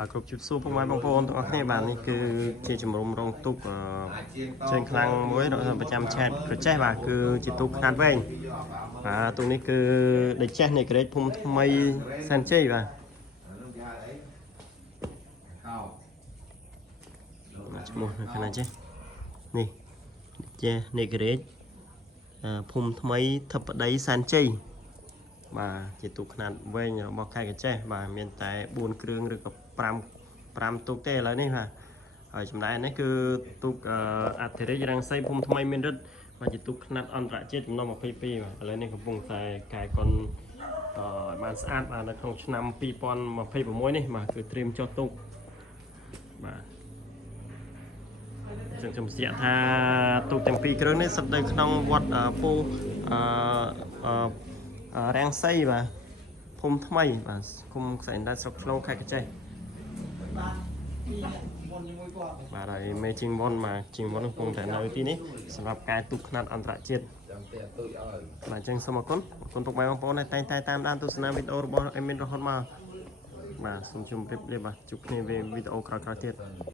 គ្រប់ជិបសួរពុកម៉ែបងប្អូនទាំងអស់គ្នាបាទនេះគឺជាជំរំរងទុកជើងខ្លាំងមួយប្រចាំឆែតក្រចេះបាទគឺជាទូកខ្នាតវែងបាទទូកនេះគឺដេចេះនៃក្រេតភូមិថ្មីសែនជ័យបាទឈ្មោះនៅខាងណាចេះនេះចេះនៃក្រេតភូមិថ្មីធិបតីសែនជ័យបាទជាទូកខ្នាតវែងរបស់ខេត្តកញ្ចេះបាទមានតែ4គ្រឿងឬក៏5ទូកទេឥឡូវនេះបាទហើយចំណែកនេះគឺទូកអធិរាជរាំងសីភូមិថ្មីមានរិទ្ធបាទជាទូកខ្នាតអន្តរជាតិចំណុះ22បាទឥឡូវនេះកំពុងតែកែកុនបានស្អាតបាទនៅក្នុងឆ្នាំ2026នេះបាទគឺត្រៀមចុះទូកបាទចឹងខ្ញុំបញ្ជាក់ថាទូកទាំងពីរគ្រឿងនេះស្ថិតនៅក្នុងវត្តពូរាំងសីបាទភូមិថ្មីបាទឃុំខ្សែដៃស្រុកឆ្លងខេត្តកញ្ចេះបាទហើយមេជីងវ៉ុនបាទជីងវ៉ុនកំពុងតែនៅទីនេះសម្រាប់កែទូកខ្នាតអន្តរជាតិបាទអញ្ចឹងសូមអរគុណពុកម៉ែបងប្អូនដែលតែងតែតាមដានទស្សនាវីដេអូរបស់អេមីនរហូតមកបាទសូមជម្រាបលាបាទជួបគ្នាវីដេអូក្រោយៗទៀត